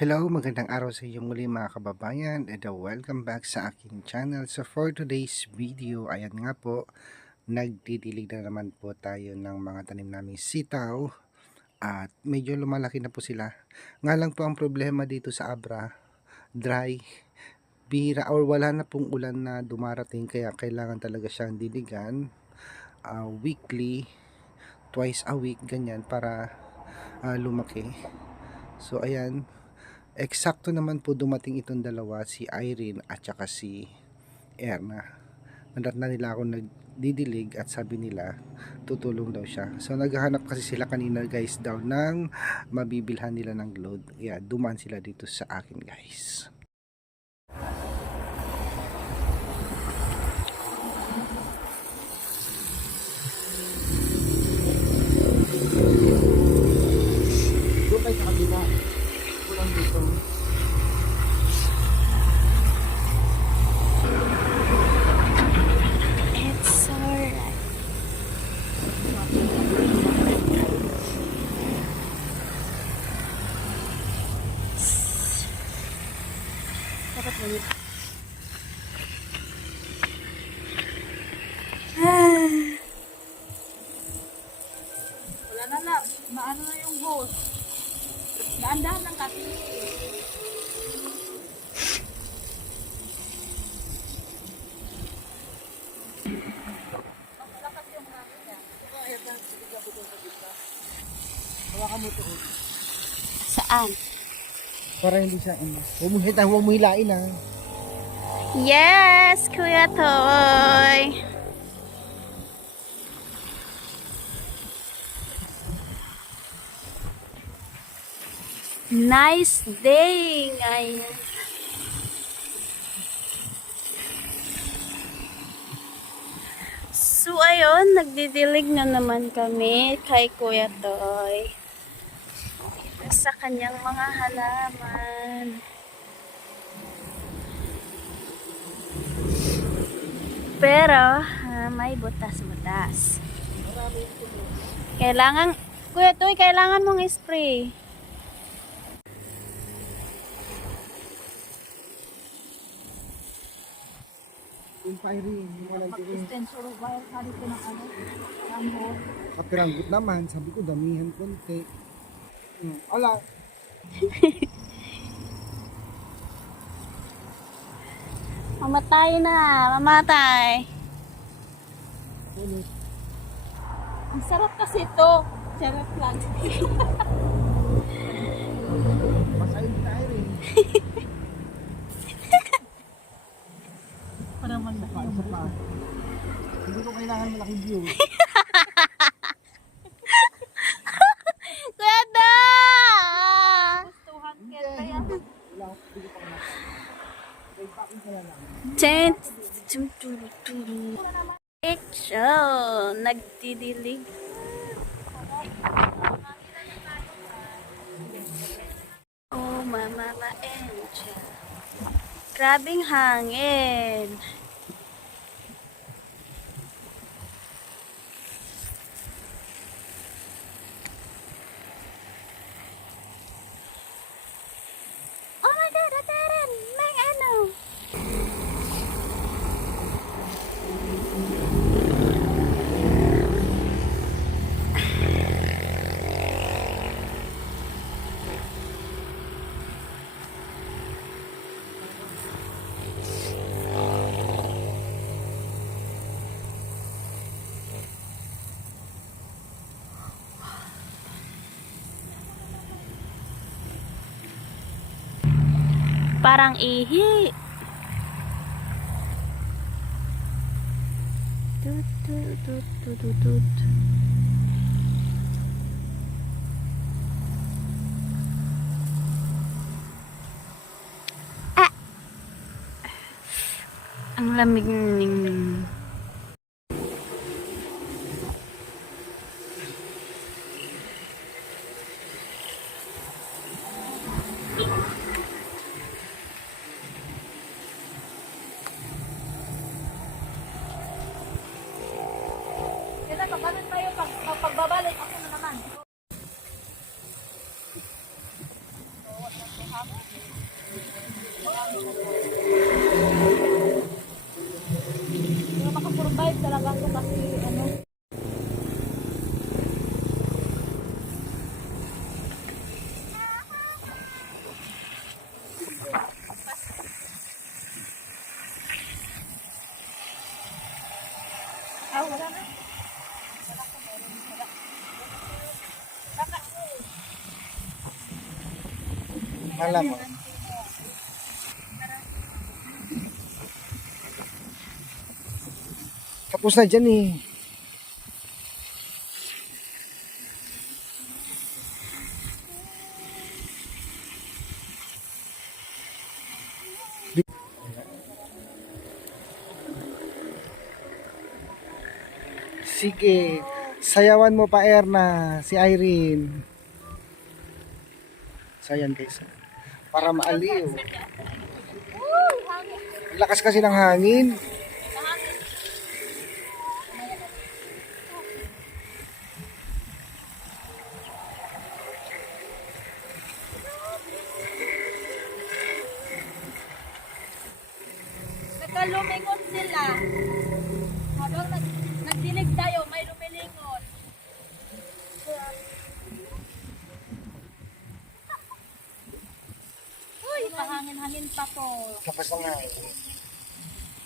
Hello, magandang araw sa inyo muli mga kababayan and welcome back sa aking channel. So for today's video, ayan nga po, nagdidilig na naman po tayo ng mga tanim naming sitaw at medyo lumalaki na po sila. Nga lang po ang problema dito sa Abra, dry, bihira or wala na pong ulan na dumarating kaya kailangan talaga siyang diligan weekly, twice a week, ganyan para lumaki. So ayan, eksakto naman po dumating itong dalawa, si Irene at saka si Erna. Mandat na nila ako nagdidilig at sabi nila tutulong daw siya. So naghahanap kasi sila kanina guys daw ng mabibilhan nila ng load. Yeah, dumaan sila dito sa akin guys. Doon kayo sa kabila. Kulang dito. It's alright. Dapat ulit. Wala na lang. Maano na yung hose. Dahan-dahan lang kasi. Malakas yung hangin niya. Hawakan mo to. Saan? Para hindi siya huwag mo hilain ah. Yes, Kuya Toy. Nice day ngayon. So ayun, nagdidilig na naman kami kay Kuya Toy sa kanyang mga halaman. Pero may butas-butas. Kailangan, Kuya Toy, kailangan mong spray. Yung Irene, yung walang tingin. Mag-extensor wire ka dito ng ano. Ng hose. Kapiranggot naman, sabi ko damihan konti. Ala, Mamatay na, mamatay. ulit. Ang sarap kasi ito. Sarap lang. Masayin kita Irene. Para man na. Isa pa. Hindi ko kailangan malaking view. Kuya Toy! 200 kaya. Wala ko, hindi ko pa kailangan. May packing ka na lang. Action! Nagdidilig. Oh, mama, angel. Grabing hangin. Oh my God, ataran! May ano? Parang ihi. Tut, tut, tut, tut, tut, tut. Ah! Ang lamig ng... Kailan pagbalit tayo, pagbabalik ako na naman. Hindi na makasurvive talaga ako kasi ano. Ah, wala na. Alam mo. Tapos na dyan eh. Sige, sayawan mo pa Erna, si Irene. Sayan guys, para maaliw. Ang lakas kasi ng hangin. Nagkalumingon sila. Habang nagdilig tayo, may lumilingon. Uy, mahangin-hangin pa to. Lakas ng hangin.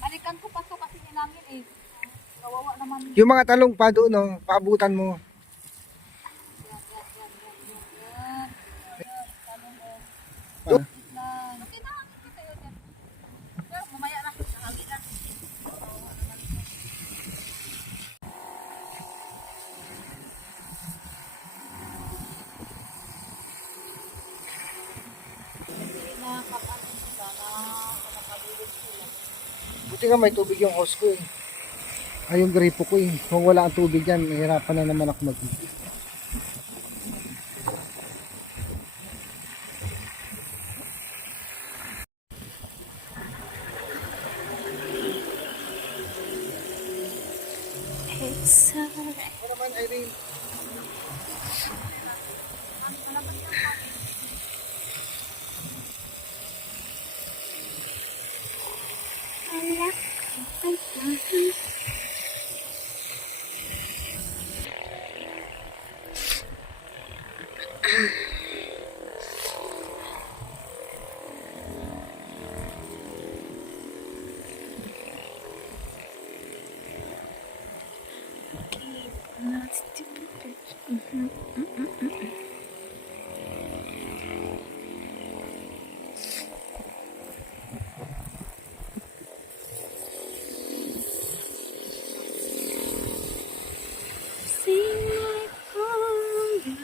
Balikan ko pa to kasi nilangin eh. Kawawa naman. Yung mga talong pa doon, no, paabutan mo. Okay na, hangin kita yun yan. Pero mamaya na, hangin na. Buti nga may tubig yung hose ko eh. Ay, yung gripo ko eh. Kung wala ang tubig yan, nahirapan na naman ako mag It's alright. Ano naman, Irene? Sing like home.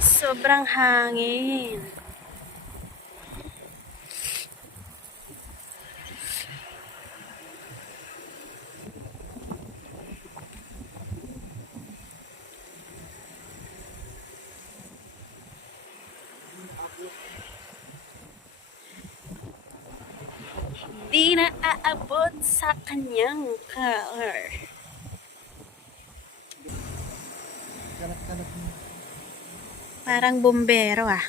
Sobrang hangin. Di na aabot sa kanyang car. Kalat-kalat mo. Parang bombero ah.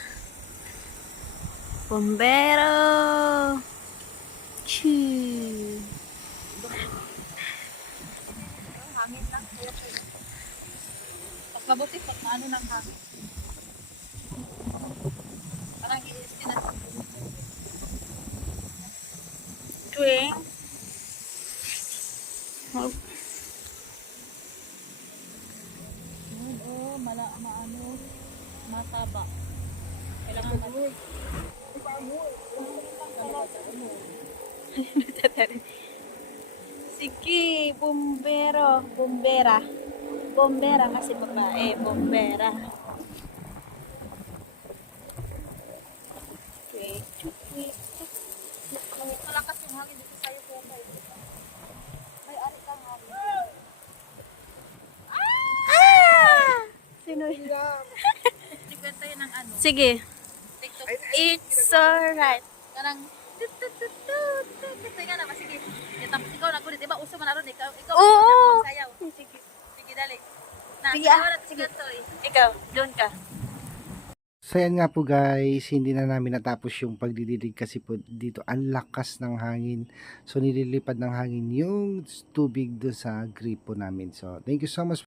Bombero! Choo! Hangin lang. Pag mabuti, pag maano ng hangin. Parang i-istin na. Tuwing. Oh, Oo, maano, mataba. Kailangan mag- sige, bombero. Bombera. Bombera kasi babae. Bombera. Okay. Malakas yung hangin dito sa'yo po. May ari kang hangin. Ah! Sino yun? Sige. TikTok. It's alright. Kanang tut tut tut tut tut tut nga na sige. Tapos ikaw na kulit, diba uso man aron ikaw Oo. sayaw. Sige. Sige dali. Na, Sige, ah. sige toy. Ikaw, doon ka. So yan nga po guys, hindi na namin natapos yung pagdidilig kasi po dito ang lakas ng hangin. So nililipad ng hangin yung tubig do sa gripo namin. So thank you so much